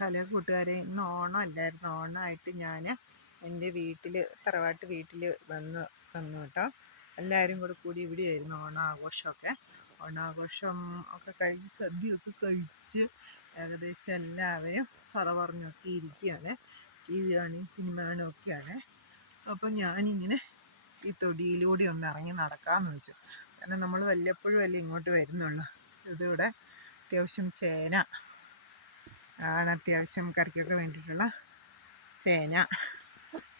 Hello കൂട്ടുകാരെ, ഇന്ന് ഓണം അല്ലായിരുന്നു. ഓണമായിട്ട് ഞാൻ എൻ്റെ വീട്ടിൽ, തറവാട്ട് വീട്ടിൽ വന്നു കേട്ടോ. എല്ലാവരും കൂടി ഇവിടെയായിരുന്നു ഓണാഘോഷമൊക്കെ. ഓണാഘോഷം ഒക്കെ കഴിഞ്ഞ് സദ്യയൊക്കെ കഴിച്ച് ഏകദേശം എല്ലാവരും സറ പറഞ്ഞൊക്കെ ഇരിക്കുകയാണ്. ടി വി കാണും സിനിമ കാണും ഒക്കെയാണ്. അപ്പം ഞാനിങ്ങനെ ഈ തൊടിയിലൂടെ ഒന്ന് ഇറങ്ങി നടക്കാമെന്ന് വെച്ചു. കാരണം നമ്മൾ വല്ലപ്പോഴും അല്ലേ ഇങ്ങോട്ട് വരുന്നുള്ളൂ. ഇതിവിടെ അത്യാവശ്യം ചേന ആണ്, അത്യാവശ്യം കറിക്കൊക്കെ വേണ്ടിയിട്ടുള്ള ചേന.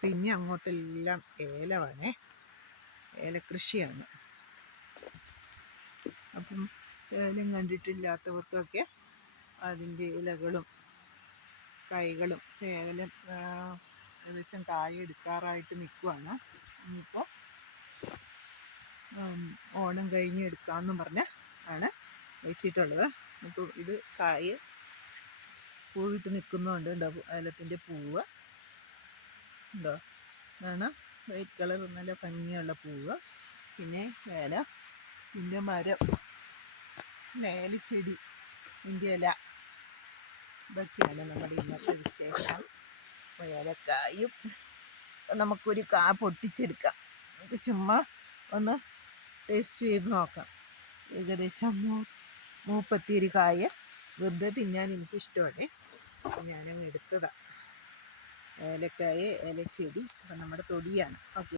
പിന്നെ അങ്ങോട്ടെല്ലാം ഏലമാണ്, ഏലക്കൃഷിയാണ്. അപ്പം ഏലം കണ്ടിട്ടില്ലാത്തവർക്കൊക്കെ അതിൻ്റെ ഇലകളും കായ്കളും, ഏലം ഏകദേശം കായ എടുക്കാറായിട്ട് നിൽക്കുവാണ്. ഇനിയിപ്പോൾ ഓണം കഴിഞ്ഞ് എടുക്കാമെന്നും പറഞ്ഞ് ആണ് വെച്ചിട്ടുള്ളത്. അപ്പോൾ ഇത് കായ് പൂവിട്ട് നിൽക്കുന്നുണ്ട്. ഏലത്തിൻ്റെ പൂവ് ഉണ്ടോ, ആണ് വൈറ്റ് കളർ, നല്ല ഭംഗിയുള്ള പൂവ്. പിന്നെ ഏല, പിന്നെ മരം, ഏലച്ചെടി, ഇതിൻ്റെ ഇല, ഇതൊക്കെയാണ് നമ്മുടെ ഇന്നത്തെ വിശേഷം. ഏലക്കായും നമുക്കൊരു കാ പൊട്ടിച്ചെടുക്കാം. നമുക്ക് ചുമ്മാ ഒന്ന് ടേസ്റ്റ് ചെയ്ത് നോക്കാം. ഏകദേശം മൂപ്പത്തിയൊരു കായ വെറുതെ തിന്നാൻ എനിക്കിഷ്ടമാണ്. അപ്പം ഞാനങ്ങ് എടുത്തതാണ് ഏലക്കായ, ഏലച്ചെടി. അപ്പം നമ്മുടെ തൊടിയാണ്. ഓക്കെ.